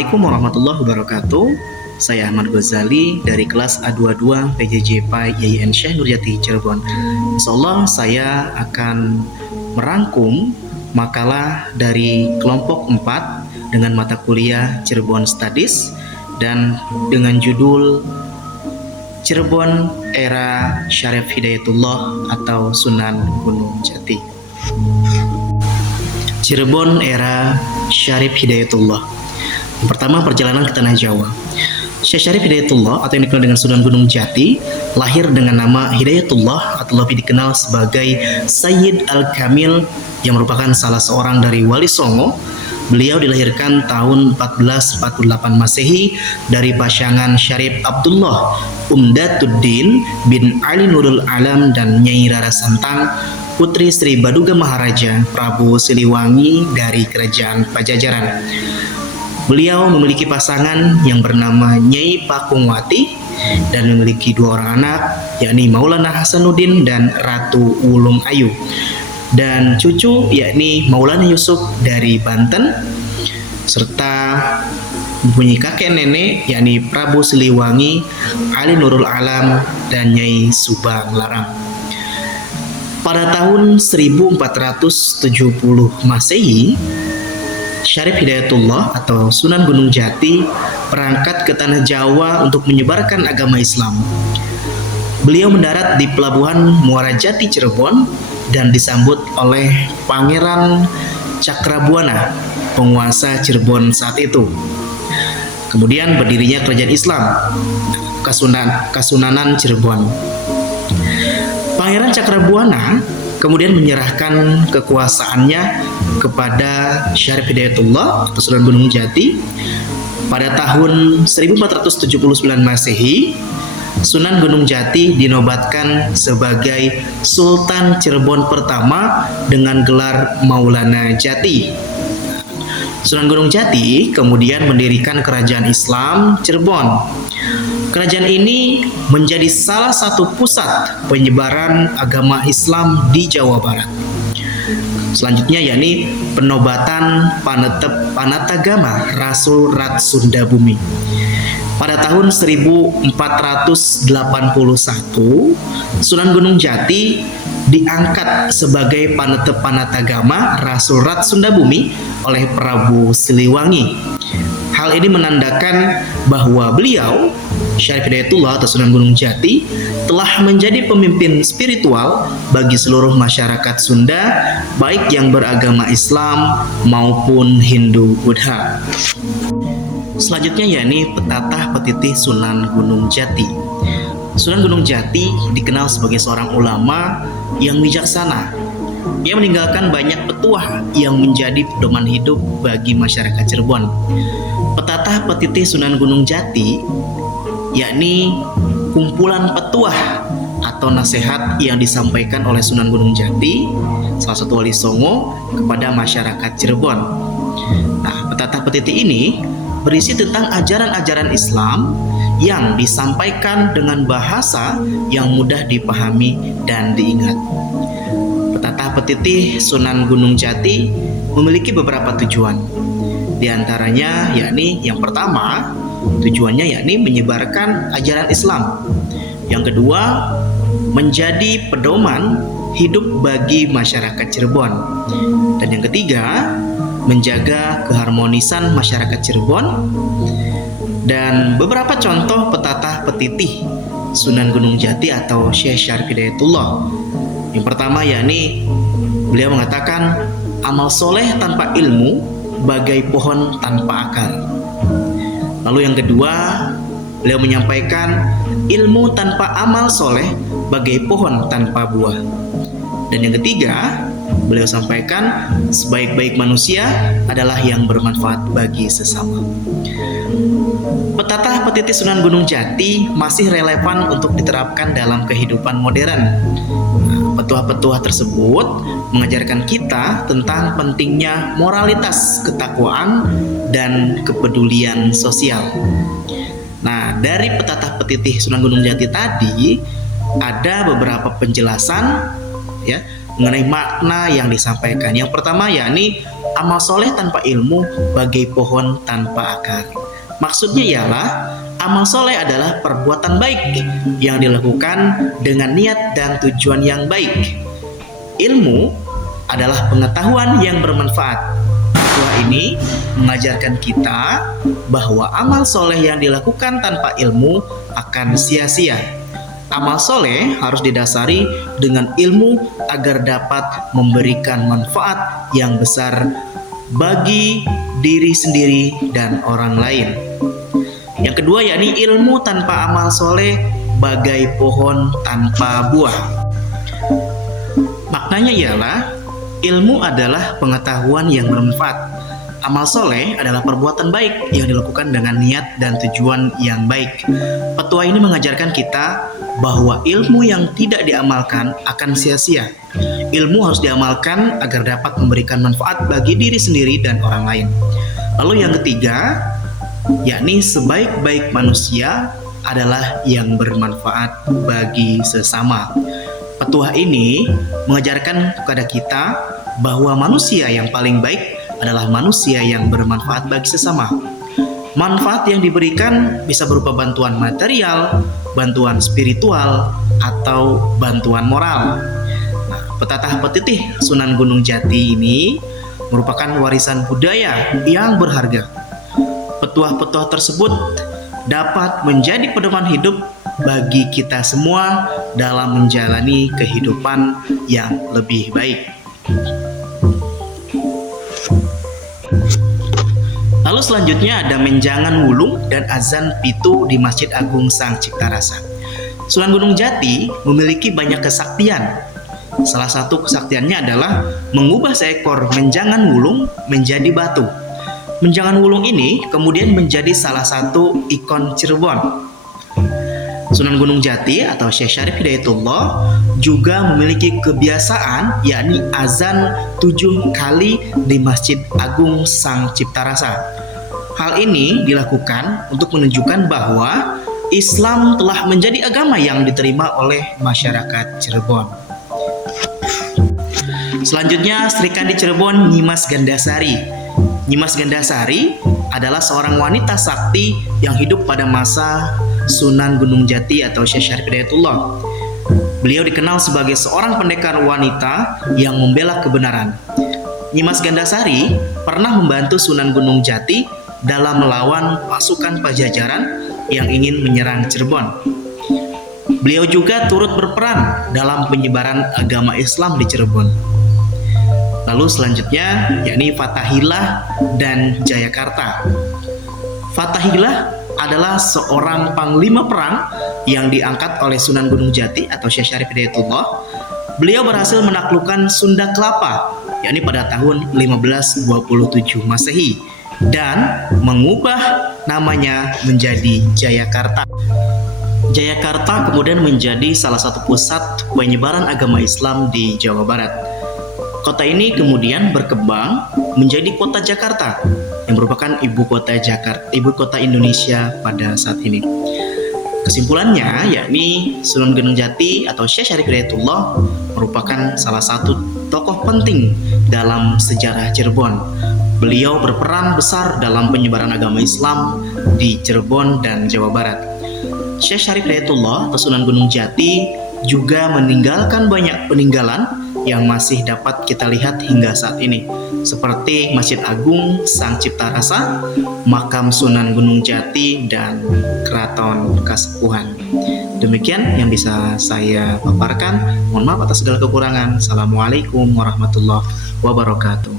Assalamualaikum warahmatullahi wabarakatuh. Saya Ahmad Ghazali dari kelas A22 PJJ PAI YIN Syekh Nurjati Cirebon. Insyaallah saya akan merangkum makalah dari kelompok 4 dengan mata kuliah Cirebon Studies dan dengan judul Cirebon Era Syarif Hidayatullah atau Sunan Gunung Jati. Cirebon Era Syarif Hidayatullah. Yang pertama, perjalanan ke Tanah Jawa. Syekh Syarif Hidayatullah atau yang dikenal dengan Sunan Gunung Jati lahir dengan nama Hidayatullah atau lebih dikenal sebagai Sayyid Al-Kamil yang merupakan salah seorang dari Wali Songo. Beliau dilahirkan tahun 1448 Masehi dari pasangan Syarif Abdullah Umdatuddin bin Ali Nurul Alam dan Nyai Rara Santang, putri Sri Baduga Maharaja Prabu Siliwangi dari Kerajaan Pajajaran. Beliau memiliki pasangan yang bernama Nyai Pakungwati dan memiliki 2 orang anak, yakni Maulana Hasanuddin dan Ratu Wulung Ayu, dan cucu yakni Maulana Yusuf dari Banten, serta mempunyai kakek nenek yakni Prabu Siliwangi, Ali Nurul Alam, dan Nyai Subang Larang. Pada tahun 1470 Masehi, Syarif Hidayatullah atau Sunan Gunung Jati berangkat ke Tanah Jawa untuk menyebarkan agama Islam. Beliau mendarat di pelabuhan Muara Jati Cirebon dan disambut oleh Pangeran Cakrabuana, penguasa Cirebon saat itu. Kemudian berdirinya kerajaan Islam, Kasunanan Cirebon. Pangeran Cakrabuana kemudian menyerahkan kekuasaannya kepada Syarif Hidayatullah atau Sunan Gunung Jati. Pada tahun 1479 Masehi, Sunan Gunung Jati dinobatkan sebagai Sultan Cirebon pertama dengan gelar Maulana Jati. Sunan Gunung Jati kemudian mendirikan kerajaan Islam Cirebon. Kerajaan ini menjadi salah satu pusat penyebaran agama Islam di Jawa Barat. Selanjutnya yakni penobatan Panatagama Rasul Rat Sunda Bumi. Pada tahun 1481, Sunan Gunung Jati diangkat sebagai Panatagama Rasul Rat Sunda Bumi oleh Prabu Siliwangi. Hal ini menandakan bahwa beliau, Syarif Hidayatullah atau Sunan Gunung Jati, telah menjadi pemimpin spiritual bagi seluruh masyarakat Sunda, baik yang beragama Islam maupun Hindu-Buddha. Selanjutnya yakni Petatah Petitih Sunan Gunung Jati. Sunan Gunung Jati dikenal sebagai seorang ulama yang bijaksana. Ia meninggalkan banyak petuah yang menjadi pedoman hidup bagi masyarakat Cirebon. Petatah Petitih Sunan Gunung Jati yakni kumpulan petuah atau nasihat yang disampaikan oleh Sunan Gunung Jati, salah satu wali songo, kepada masyarakat Cirebon. Nah, Petatah Petitih ini berisi tentang ajaran-ajaran Islam yang disampaikan dengan bahasa yang mudah dipahami dan diingat. Petatah Petitih Sunan Gunung Jati memiliki beberapa tujuan. Di antaranya yakni yang pertama, tujuannya yakni menyebarkan ajaran Islam. Yang kedua, menjadi pedoman hidup bagi masyarakat Cirebon. Dan yang ketiga, menjaga keharmonisan masyarakat Cirebon. Dan beberapa contoh petatah petitih Sunan Gunung Jati atau Syekh Syarif Hidayatullah. Yang pertama yakni beliau mengatakan amal soleh tanpa ilmu bagai pohon tanpa akar. Lalu yang kedua, beliau menyampaikan ilmu tanpa amal soleh bagai pohon tanpa buah. Dan yang ketiga, beliau sampaikan sebaik-baik manusia adalah yang bermanfaat bagi sesama. Petatah Petitih Sunan Gunung Jati masih relevan untuk diterapkan dalam kehidupan modern. Petuah-petuah tersebut mengajarkan kita tentang pentingnya moralitas ketakwaan dan kepedulian sosial. Nah, dari Petatah Petitih Sunan Gunung Jati tadi ada beberapa penjelasan ya mengenai makna yang disampaikan. Yang pertama yakni amal soleh tanpa ilmu bagai pohon tanpa akar. Maksudnya ialah amal soleh adalah perbuatan baik yang dilakukan dengan niat dan tujuan yang baik. Ilmu adalah pengetahuan yang bermanfaat. Fatwa ini mengajarkan kita bahwa amal soleh yang dilakukan tanpa ilmu akan sia-sia. Amal soleh harus didasari dengan ilmu agar dapat memberikan manfaat yang besar bagi diri sendiri dan orang lain. Yang kedua yakni ilmu tanpa amal soleh bagai pohon tanpa buah. Maknanya ialah ilmu adalah pengetahuan yang bermanfaat. Amal soleh adalah perbuatan baik yang dilakukan dengan niat dan tujuan yang baik. Fatwa ini mengajarkan kita bahwa ilmu yang tidak diamalkan akan sia-sia. Ilmu harus diamalkan agar dapat memberikan manfaat bagi diri sendiri dan orang lain. Lalu yang ketiga, yakni sebaik-baik manusia adalah yang bermanfaat bagi sesama. Fatwa ini mengajarkan kepada kita bahwa manusia yang paling baik adalah manusia yang bermanfaat bagi sesama. Manfaat yang diberikan bisa berupa bantuan material, bantuan spiritual, atau bantuan moral. Nah, petatah petitih Sunan Gunung Jati ini merupakan warisan budaya yang berharga. Petuah-petuah tersebut dapat menjadi pedoman hidup bagi kita semua dalam menjalani kehidupan yang lebih baik. Lalu selanjutnya ada menjangan wulung dan azan pitu di Masjid Agung Sang Cipta Rasa. Sunan Gunung Jati memiliki banyak kesaktian. Salah satu kesaktiannya adalah mengubah seekor menjangan wulung menjadi batu. Menjangan wulung ini kemudian menjadi salah satu ikon Cirebon. Sunan Gunung Jati atau Syekh Syarif Hidayatullah juga memiliki kebiasaan yakni azan 7 kali di Masjid Agung Sang Cipta Rasa. Hal ini dilakukan untuk menunjukkan bahwa Islam telah menjadi agama yang diterima oleh masyarakat Cirebon. Selanjutnya Sri Kandi Cirebon Nyimas Gandasari. Nyimas Gandasari adalah seorang wanita sakti yang hidup pada masa Sunan Gunung Jati atau Syekh Syarif Hidayatullah. Beliau dikenal sebagai seorang pendekar wanita yang membela kebenaran. Nyimas Gandasari pernah membantu Sunan Gunung Jati dalam melawan pasukan Pajajaran yang ingin menyerang Cirebon. Beliau juga turut berperan dalam penyebaran agama Islam di Cirebon. Lalu selanjutnya yakni Fathahilah dan Jayakarta. Fathahilah adalah seorang panglima perang yang diangkat oleh Sunan Gunung Jati atau Syekh Syarif Hidayatullah. Beliau berhasil menaklukkan Sunda Kelapa yakni pada tahun 1527 Masehi dan mengubah namanya menjadi Jayakarta. Jayakarta kemudian menjadi salah satu pusat penyebaran agama Islam di Jawa Barat. Kota ini kemudian berkembang menjadi kota Jakarta yang merupakan ibu kota Indonesia pada saat ini. Kesimpulannya yakni Sunan Gunung Jati atau Syekh Syarif Hidayatullah merupakan salah satu tokoh penting dalam sejarah Cirebon. Beliau berperan besar dalam penyebaran agama Islam di Cirebon dan Jawa Barat. Syekh Syarif Hidayatullah atau Sunan Gunung Jati juga meninggalkan banyak peninggalan yang masih dapat kita lihat hingga saat ini, seperti Masjid Agung Sang Cipta Rasa, Makam Sunan Gunung Jati, dan Keraton Kasepuhan. Demikian yang bisa saya paparkan. Mohon maaf atas segala kekurangan. Assalamualaikum warahmatullahi wabarakatuh.